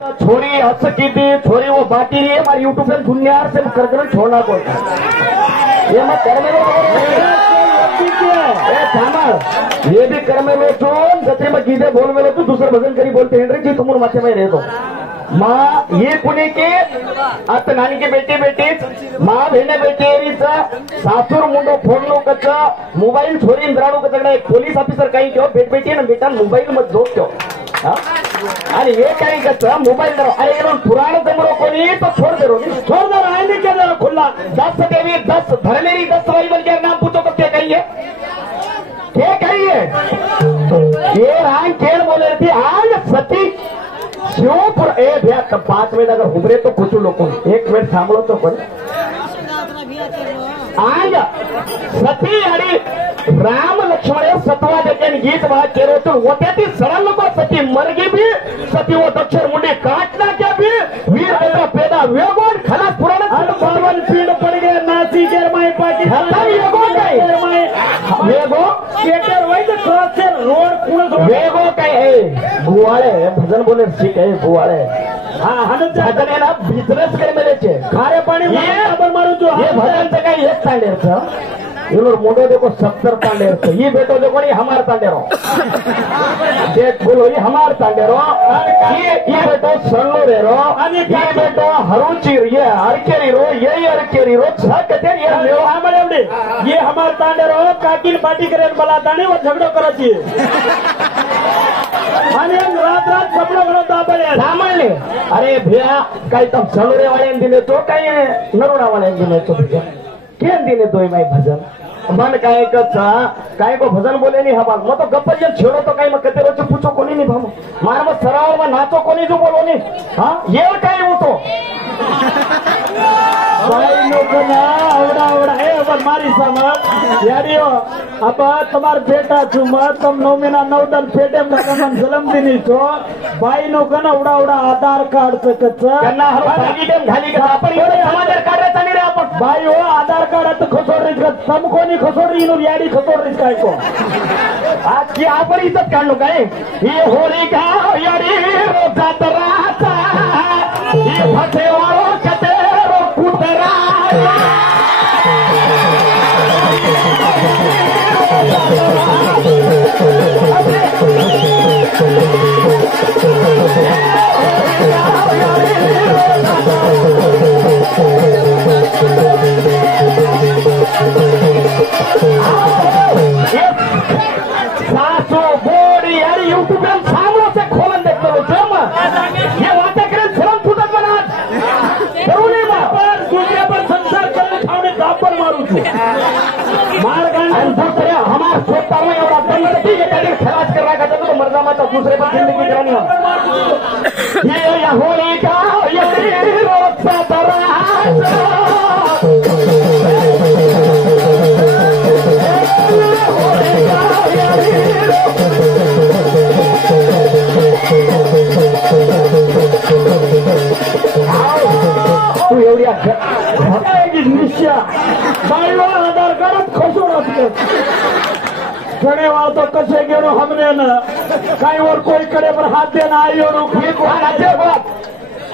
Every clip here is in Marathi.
छोरी हस की थी छोरी वो बाटी रही है हमारी यूट्यूब पे दुनिया से कर छोड़ना को ये मैं कर में ये भी कर में लो चोन जत्रे में गीते बोल में लो तू दूसरा भजन करी बोलते हैं जी तुम माथे में रहे तो माँ ये पुणे के आता नानी के बेटे माँ बहने बेटे सासूर मुंडो फोडलो कच्चा मोबाईल छोरी इंद्राणू कचगडा एक पोलीस ऑफिसर काही क्यों बेटी ना बेटा मोबाईल मत झोप क्यों अरे ये काही कच्चा मोबाईल धरो अरे ये पुराण जमरो कोणी तो छोड़ दे आईने क्या जरा खुला 10 देवी 10 धर्मेरी 10 बाइबल के नाम पूछो तो क्या कहिए ये राय खेल बोले थी आज सती शिवपुर ए भैया 5 मिनट अगर उभरे तो पूछो लोगों 1 मिनट सांभो तो कोण आज सती आणि राम लक्ष्मण सतवा जगन गीत वाद केरो तो होते ती सरल लोग सती मरगी भी सती वो दक्षर मुंडे काटना क्या भी वीर बेटा पैदा वेगोन खलास पुराण भगवान पीड़ पड़ गए नासी गरमाई पाटी हता वेगो काय वेगो केटर वही तो क्रॉस से रोड पुलिस वेगो काय है बुवाळे भजन बोले ठीक है बुवाळे हाँ भजन है ना बिजनेस करे मेरे चे खारे पानी ये मारू तो ये भजन से काही एक तांडेर था ये लोग मुंडो देखो 70 तांडेर थे ये बेटो देखो नहीं हमारे तांडेरो देख बोलो ये हमारे तांडेरो ये बेटो सन्नो रेरो ये बेटो हरुचीर ये अरकेरी रो ये अरकेरी रो कहते ये मेरे हमारे ये हमारे तांडेरो काकिन पार्टी करें बला ताने वो झगड़ो करती रात कपड़ा घडो दाबले सामान्य अरे भैया काही तम सलोरे वाले दिने तो काही नरोडा वाले दिने तो भैया केन दिने तो माई भजन मन काय काय को भजन बोले नहीं हमार मैं तो गप्पर जन छेड़ो तो काही मग कते रोज पूछो कोणी नहीं भाम मार में सराव में नाचो कोणी जो बोलो नहीं हाँ ये काय वो तो भाई लोग ना आवड़ा है पर मारी समझ यारियो अब तमार बेटा चुमा तुम 9 महीना 9 दिन पेटे में कमन जन्म दिनी तो भाई नो कना उड़ा आधार कार्ड से कच्चा कना हर भागी टाइम घाली का आपण एवढे समाधान कार्ड तनी रे आपण भाई हो आधार कार्ड तो खसोडरी का सम कोणी खसोडरी नो याडी खसोडरी काय को आज की आपण इज्जत काढलो काय ये होली का यारी रोजात राहता ये फटेवाळो कतेरो कुतरा सासू बोड़ी यार यूट्यूब पे सामने से खोलन देखते हो जम ये वाते करें फिल्म फुटत बना करूने पर दूसरे पर संसार करने खाने दापर मारू छू मार गान दूसरे हमार सोचता में एवढा बंद ठीक है खलास कर रहा था तो मर्दा मत दूसरे पर जिंदगी करानी हो ये होली का ये रोज सा तरह तू एवढ्या घटायची निश्चय बाईला आधार कार्ड खसून असते तो कसे गेलो हमने न काही वर कोई करे पर हाथ देना आयो नो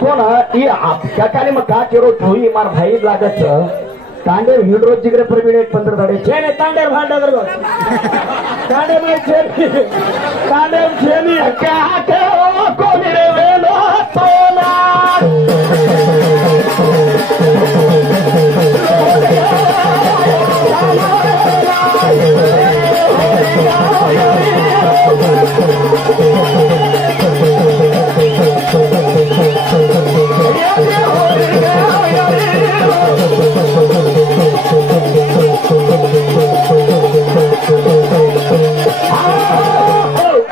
कोण ये क्या काली मग का केरो ठोई मार भाई लागत तांडेर हिडरो जिगरे प्रवीण एक 15 धडे छे तांडेर भांडा करगो तांडे में छे तांडे छेनी क्या के ओ कोणी रे वेलो तोला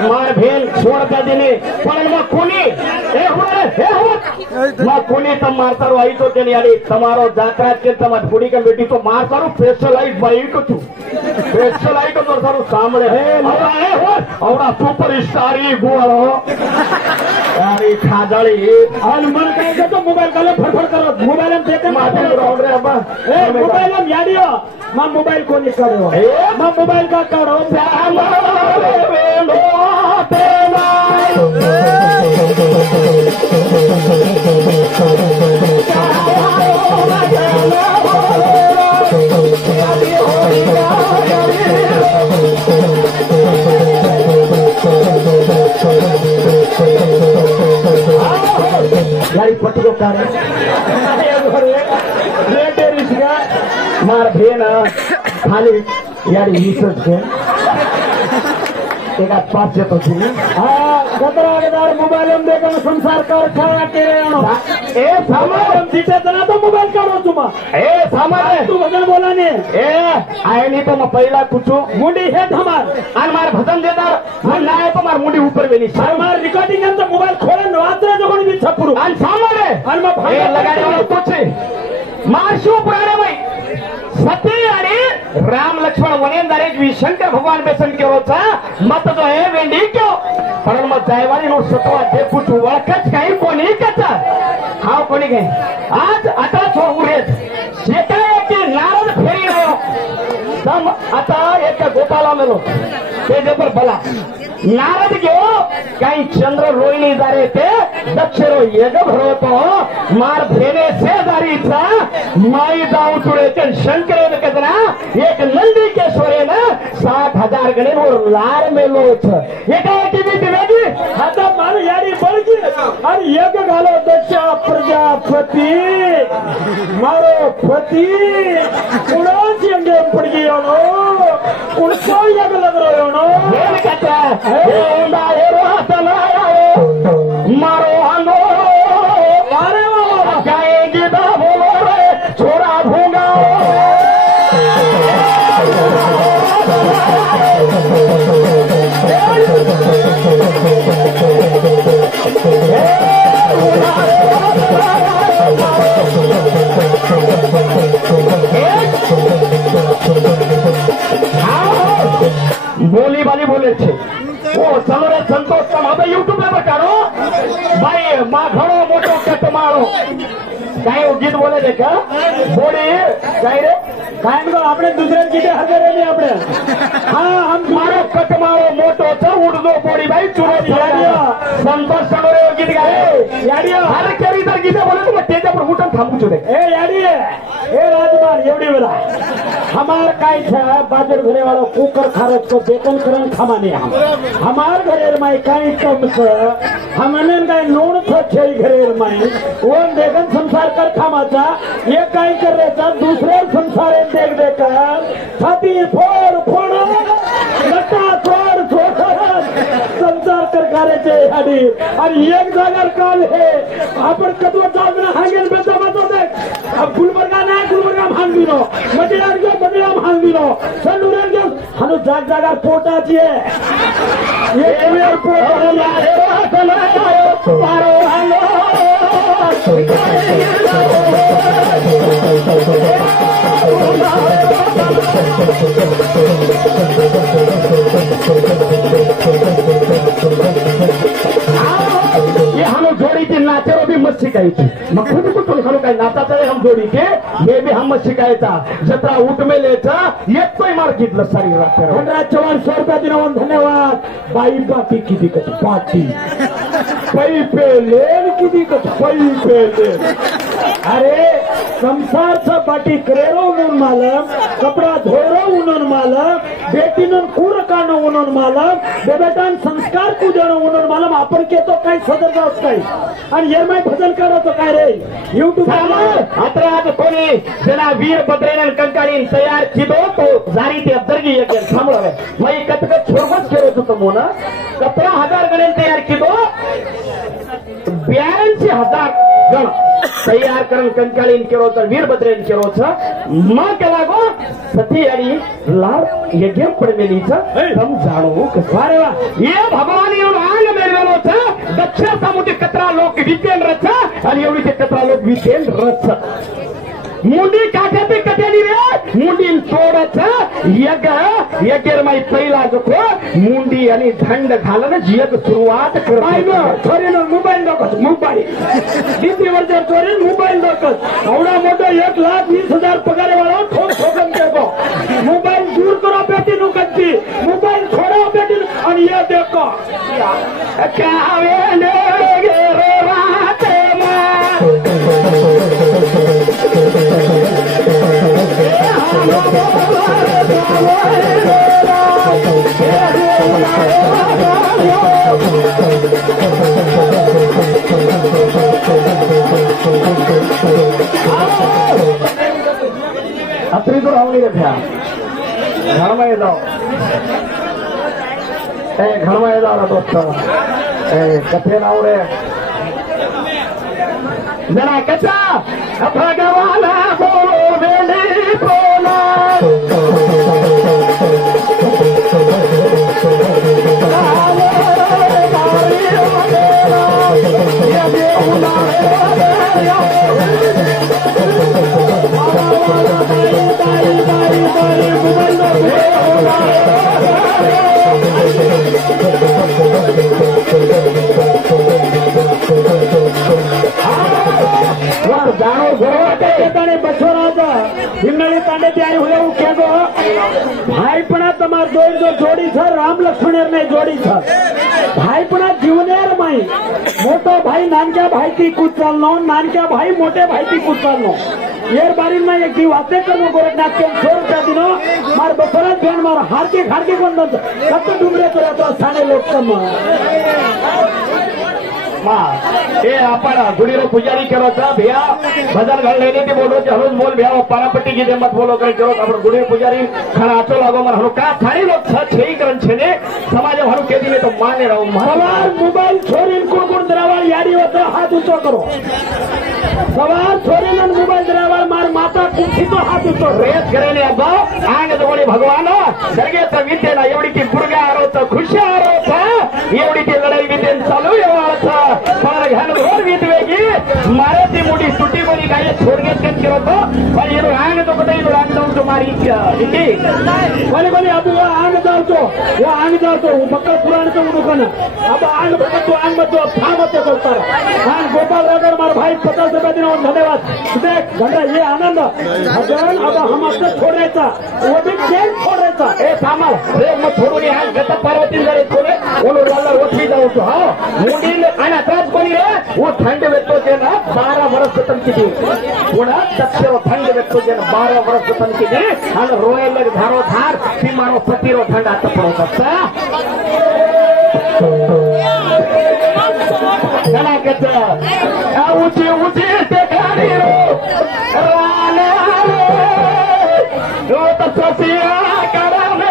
मार भेल छोड़ता दिने पण मग कोणी कोणी तम मारतारो आई तो तेनी आली तमारो जात्रा के तम फुडी का बेटी तो मारतारो स्पेशलाइज बाइक छु स्पेशलाइज तो सारो सामने है औरा सुपर स्टार ही गोळो यारी खाजळी आणि मन काय तो मोबाईल काले फडफड करत मोबाईल में देख माथे राउंड रे अब्बा ए मोबाईल में याडियो मा मोबाईल कोणी काढो मा मोबाईल का काढो वेलो तेला गाड़ी पट्टो कार मार भेन खाली यारी विसर्ज के एका पाच येतो तुम्ही गदरागदार मोबाईल देखा संसार कर छाया केले ए सामान तिथे ना तो मोबाईल काढो तुम्हा ए सामान तू भजन बोला ने ए आहे नहीं तो मैं पहला कुछो मुंडी है हमार आणि मार भजन देदार मन नाही तो मार मुंडी ऊपर वेली हमार रिकॉर्डिंग यांचा मोबाईल खोले वाजरे जो कोणी छपरू आणि सामान आहे आणि मग ए लगाने वाला तोच आहे मार शिव पुराणे बाई सती आणि राम लक्ष्मण वनेंदारे जी शंकर भगवान बेसन के होता मत जो है वेंडी क्यों पण मग जायवानी नो सतवा ते कुछ वळखच काही कोणी कचा हाव कोणी काय आज 18 उरेत शेताय की नारद फेरी हो तम आता एक गोपाला मेलो ते जबर भला नारद घेऊ काही चंद्र रोहिणी जारे ते दक्षरो यग भरवतो मार भेने शेजारीचा माई जाऊ तुळे शंकर कदना एक नंदी केश्वरेन 60,000 गणे वर लार मेलोच एका टीव्ही दिवेगी आता मार यारी बळगी आणि एक घालो दक्ष प्रजापती मारो पती कुणाची अंगे पडगी येणो कुणको एक लग रहो हे कचा हे बाहेर मारो हांगो मारे बाबा जाएगी दा बोलो रे छोरा भूंगा बोली वाली बोले छे ओ चलो रे संतोष का माबे यूट्यूब पे बटाड़ो भाई माँ घड़ो मोटो कट मारो काय वो गीत बोले देखा बोली काय रे काय म्हणतो आपण दुसऱ्या गीते हजर आहे आपण हम मारो कट मारो मोटो तो उड़दो बोली भाई चुरो चला संतोष सनोरे गीत गाए याडियो हर केरी तर गीते बोले तो तेजा पर उठन थांबू चुरे ए याडी ए राजमान एवढी वेळा हमार काय छे बाजर घरे वालो कुकर खारत को बेकन करन खामाने हमार घरे माई काय कम से हमने काय नोन छे घरे माई वो बेकन संसार कर खामाचा ये काय करायचा दुसरे संसार देख देकर छाती फोड़ फोड़ लटा फोड़ फोड़ संसार कर करायचे याडी आणि एक जागर काल हे आपण कदवा जागना हांगेल बेचा मतो देख अब गुलबर्गा नाही गुलबर्गा भांग दिलो मटेरियल गयो मटेरियल भांग दिलो सलुरेल गयो हनु जाग जागार पोटाची आहे ये क्लियर पोट पारो हालो ये हम जोड़ी थी नाचेरो भी मत शिकायची मग खुद कुठून खालू काय नाचाचा हम जोड़ी के ये भी हम मत शिकायचा जत्रा उठ में लेचा येतोय मार्केटला सारी रात 15,400 रुपया दिनावन धन्यवाद बाई बाटी किती कट पाटी पै पे लेन किती कट पै पे लेन अरे संसारचा बाटी करेरो उन्होंने मालम कपड़ा धोरो उन्होंने मालम बेटी न कूर कानो उन्होंने मालम बेबेटान संस्कार को देणं उन्होंने मालम आपण के तो काही सदर जाऊस काही आणि येरमाय भजन करो तो काय रे यूट्यूब आता आज कोणी जना वीरभद्रेन कंकाळीन तयार किदो तो जारी ते दर्गी एक थांबलावे मग कटकट छोरबच केलो होतो मोना 17,000 गणे तयार किदो 82,000 गण तयार करून कंकाळीन केलो तर वीरभद्रेन केलो छ मग केलागो सती आणि लार यज्ञ पडमेलीचा तम जाणो कसारे वा ये भगवान येऊन आंग मेलवेलो छ दक्षिण सामुद्री कतरा लोक वितेन रच आणि एवढी ते कतरा लोक वितेन रच मुंडी काठ्यापी कटेली रे मुंडी तोडच यज्ञ माई पहिला जो मुंडी आणि थंड घालन जग सुरुवात चोरीन मोबाईल दाखवत मोबाईल किती वर्ष चोरीन मोबाईल दाखवत एवढा मोठा 1,20,000 पगार वाला ठोक ठोकन देतो मोबाईल दूर करो बेटी नु कच्ची मोबाईल छोड़ो बेटी आणि ये देखो कावे अत्री तो रावणी रख्या घरमा जाओ घरमा जाओ दोस्त कथे नाव रे जरा कचा भगवान बोलो बेली बोला हिंगळी तांडे तयारी हुए केगो भाईपणा तमार दोन जो जोड़ी था राम लक्ष्मणेर ने जोड़ी था भाईपणा जीवनेर माई मोटो भाई नानक्या भाई ती कूद चालनो नानक्या भाई मोटे भाई ती कूद चालनो येर बारी में एक दी वाते करो गोरखनाथ के 100 रुपया दिनो मार बसरा बेन मार हारके खारके कोण नंत कत डुमरे तो रहतो स्थाने लोक कम ए आपण गुडीरो पुजारी करो था भैया भजन घाल लेने की बोलो हरोज बोल भैया पारापट्टी की दे मत बोलो करे करो आपण गुडीरो पुजारी खाना आचो लागो मन हरो का थारी लोग छई करन छेने समाज हरो के दिने तो माने रहो सवार मोबाइल छोरीन कुण दरावाल यारी होता हाथ ऊंचो करो सवार छोरीन मोबाइल दरावाल मार माता कुठी तो हाथ ऊंचो रेस करेने अब्बा आंग तोडी भगवान सरगे तर विद्येला एवढी की बुरगा आरोत खुशी आरोत एवढी की लढाई विद्येन चालू एवढा पर घन घोर विधवेगी मारे ती मोठी सुटी बोली काय छोडगेत कन केलो तो पण ये आंग तो कतई आंग जाऊ तो मारी इकी कोणी कोणी अब वो आंग जाऊ तो मक्कल पुराण तो दुकान अब आंग मत था मत करता आंग गोपाल रागर मार भाई 50 रुपया दिन धन्यवाद देख घंटा ये आनंद भगवान अब हम आपसे छोड़ायचा वो भी जेल छोड़ायचा ए थांबल रे मग थोडी आंग गत पार्वती जरे थोडे ओलो लाला ओठी जाऊ तो हा मुंडील आणि त्रास कोणी रे वो थंड व्यक्तो जे ना 12 वर्ष तन किती थोडा दक्षरो थंड व्यक्तो जे 12 वर्ष तन किती आणि रोयल धारो धार ती मारो पतिरो थंड आता पडतात चला कच ऊंची ऊंची टेकडी रो राने रो तसिया कराने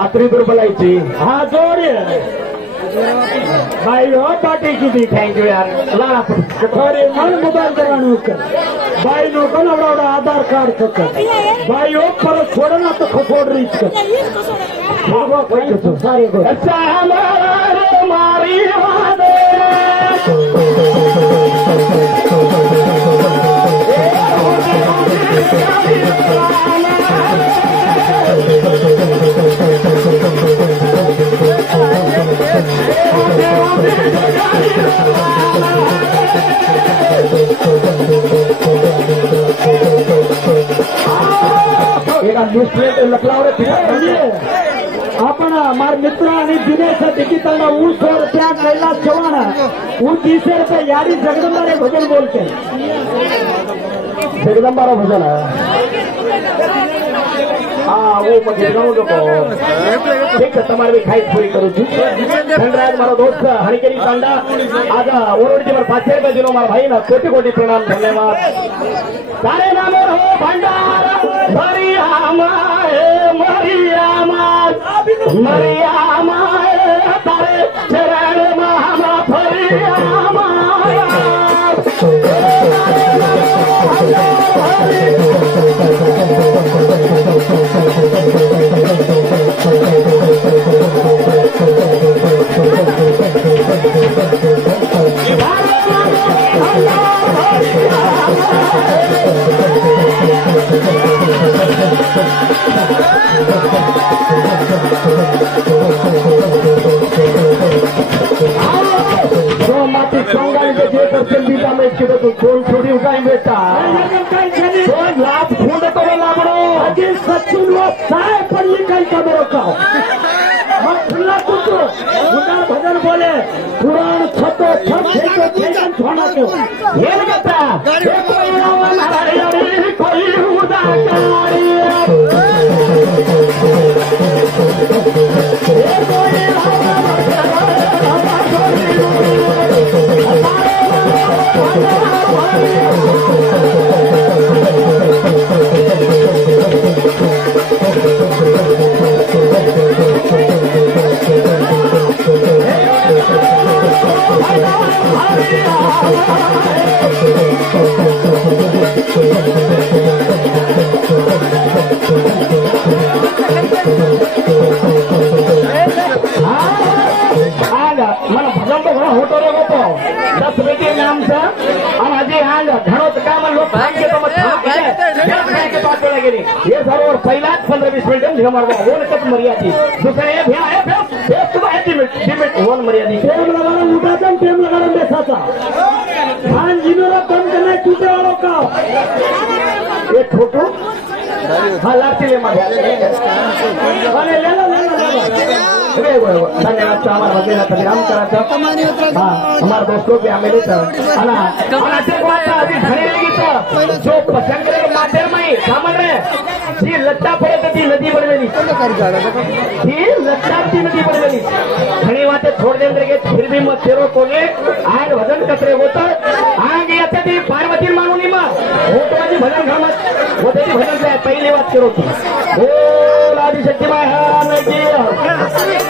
अत्री दुर्बलायची हा जोडी भाई हो पार्टी की थी थैंक यू यार लाना थोड़ी मन मोबाइल करवाने कर भाई नो को ना आधार कार्ड कर भाई हो पर छोड़ना तो खसोड़ रही कर सारे को अच्छा हमारा मारी आपण मार मित्र आणि दिनेश तिकीटांना ऊस त्या कैलास चव्हाण ऊस 30 रुपये यारी जगदंबारे भजन बोलते जगदंबारा भजन हाँ वो मुझे ठीक है तुम्हारे भी खाई पूरी करूँ धनराज मारो दोस्त हरिकेरी कांडा आज ओरडी पर 500 रुपये दिलो मारा भाई ना कोटि कोटि प्रणाम धन्यवाद सारे नामों हो भंडारा मरिया माए कोण थोडी काय बेटा लाभ फूड तो लाभणो अगे सचिन व साय पण ये काही का बरो का मग खुला कुतो उदार भजन बोले पुराण छतो छत छतो छेकन छोना के ये लगता ये कोई रावण हरे कोई उदाकारी ये कोई मला भजन तो घणो होतो रे बापो 10 बेटी नाम से और अजी हांग घणो काम लोक भाग्य तो मत के बात बोला गेली ये सर्व पहिलाच 15-20 मिनिट निघ मारवा होन कत मर्यादी दुसरे हे भ्या आहे फेस तो आहे लिमिट होन मर्यादी टेम लगाना उठाचा टेम लगाना बेसाचा खान जिनोरा कम करना टूटे वालों का ये फोटो हाँ लाती ले मार ले लो धन्यवाद हमारा वगैरह परिणाम करायचं हमारे दोस्तों के आम्ही जो पसंद माध्यम नाही सामान रे ही लट्टा पडत ती नदी बनवेली ही लट्टा ती नदी बनवेली घणी वाटे थोड देंद्र के फिर भी मत तेरो कोने आग भजन कतरे होत आग येते ती पार्वती मानुनी मग होतवाजी भजन घामत होते ती भजन पहिली वाट करो ती ओ आदि शक्ती माय हा नदी